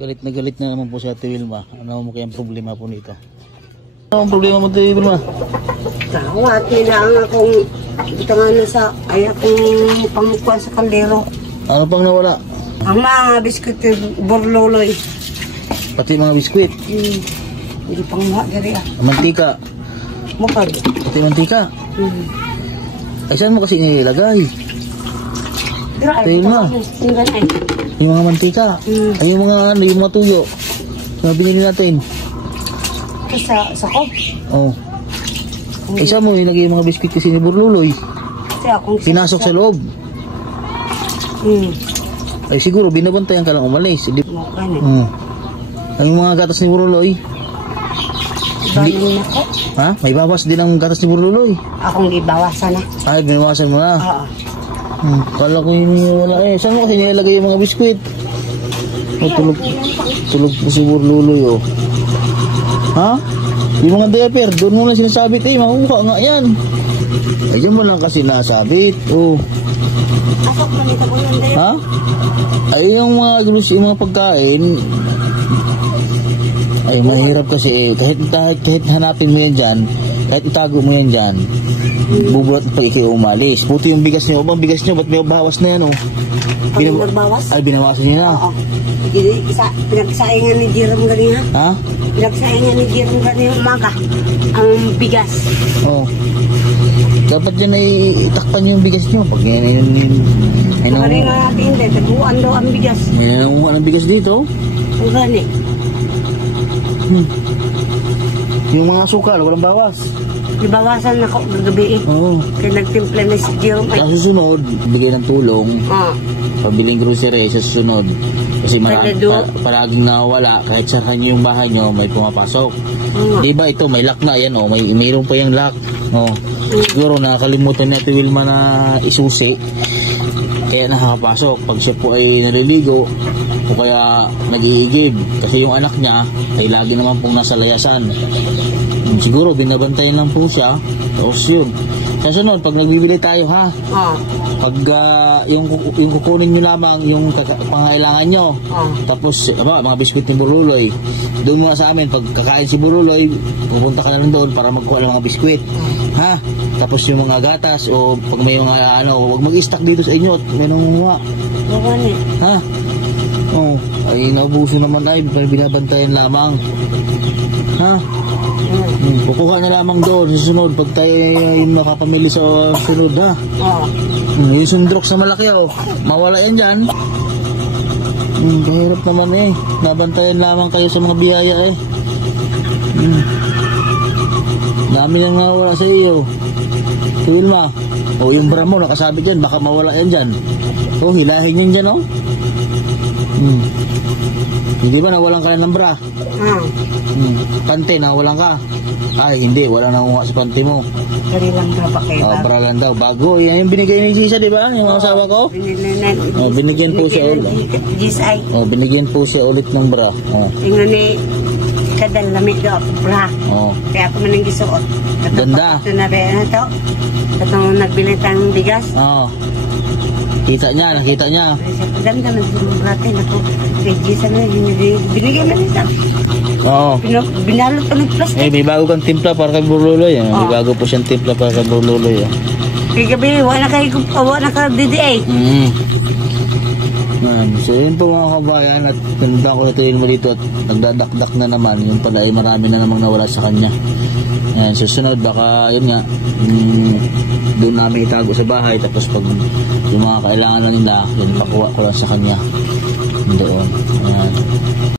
Galit na naman po si Ate Wilma. Ano mo kayang problema po nito? Ano ang problema mo, Ate Wilma? Tawat, nilang akong itangan na sa ay akong pangkuhan sa kaldero. Ano pang nawala? Ang mga biskuit borloloy. Pati mga biskwit. Hindi pang mga gari ah. Mantika. Mukad. Pati mantika. Ay, saan mo kasi nilagay? Ate Wilma. Yung mga mantika. Ay, yung mga ano, yung mga tuyo. Na binili natin. Sa ko? Oo. Ay, saan mo nilagay yung mga biskwit kasi ni Burluloy? Pinasok sa loob. Ay, siguro binabantayan ka lang umalis. Ay, yung mga gatas ni Burluloy. Hindi ako. Ha? May bawas din ang gatas ni Burluloy. Akong ibawasan na. Ay, binawasan mo na. Oo. Kala ko yun wala eh. Saan mo kasi nilagay yung mga biskwit? Oh, tulog po si Burluloy oh. Ha? Yung mga diaper, doon mo lang sinasabit eh. Makuha nga yan. Ay, dyan mo lang kasi nasabit. Oh. Asok na nito po yung diaper. Ha? Ay, yung mga pagkain. Ay, mahirap kasi eh. Kahit hanapin mo yan dyan, kahit itago mo yan dyan, bubulat pa ikaw umalis. Puti yung bigas niyo. Ang bigas niyo, ba't may bawas na yan oh? Nagbawas? Ay, binawasan niya na. Oo. Pinagsaingan ni Jerome ganyan ha? Ha? Pinagsaingan ni Jerome ganyan umaga. Ang bigas. Oo. Dapat dyan ay itakpan yung bigas niyo. Pag yan ay Kaya nga natin hindi. Taguan daw ang bigas. May nangunguha ng bigas dito. Ang gani. Yung mga sukal, walang bawas. Ibawasan na ako gagabi eh. Oo. Kaya nagtimpla na si Jerome. Sa susunod, bigay ng tulong. Oo. Pabiling grocery sa susunod. Kasi paraging nawawala. Kahit sa kanya yung bahay nyo, may pumapasok. Diba ito, may lock na. Yan, oh, mayroon pa yung lock. Oh. Siguro nakakalimutan ni Ate Wilma na isusi. Kaya nakakapasok. Pag siya po ay naliligo, o kaya nag-iigib. Kasi yung anak niya ay lagi naman pong nasa layasan. Siguro binabantayan lang po siya. Tapos yun. Sa sunod, pag nagbibili tayo ha, pag yung kukunin nyo lamang yung pangailangan nyo, tapos mga biskuit ni Burluloy, doon muna sa amin, pag kakain si Burluloy, pupunta ka na lang doon para magkuha ng mga biskuit ha. Tapos yung mga gatas o pag may mga huwag mag-stock dito sa inyo at may nangunguha ha. Oh, ay naubuso naman ay binabantayan lamang ha. Kukuha na lamang doon sa sunod pag tayo yung makapamili sa sunod ha. Yung sundrok sa malaki oh, mawala yan dyan. Kahirap naman eh. Nabantayan lamang kayo sa mga biyaya eh. Dami nang nawala sa iyo. Wilma, o yung bra mo nakasabit dyan, baka mawala yan dyan. Oh, hilahin yan dyan oh. Hindi ba nawalan ka na ng bra? Pante, nawalan ka? Ay, hindi. Wala nangunga sa pante mo. Bra lang daw pa kayo. Bra lang daw. Bago. Yan yung binigay ni Gisa, di ba? Yung mga asawa ko? Binigyan po siya ulit. Binigyan po siya ulit ng bra. Yung ni kadal lamig daw bra. Kaya ako man ang gisuot. Ganda. Ito na rin ito. Itong nagbili tayong bigas. Nakita niya. Ganda man sa natin ako. Kay Gisa na binigay man ito. Binalot pa ng plastic. May bago kang timpla para kay Burluloy. May bago po siyang timpla para kay Burluloy. Kaya gabi, wala ka DDA. So yun po mga kabayan, at ganda ko natuloy mo dito at nagdadakdak na naman. Yung pala ay marami na namang nawala sa kanya. Ayan, susunod baka yun nga, doon namin itago sa bahay. Tapos pag yung mga kailangan na nila, yun pakuha ko lang sa kanya doon. Ayan.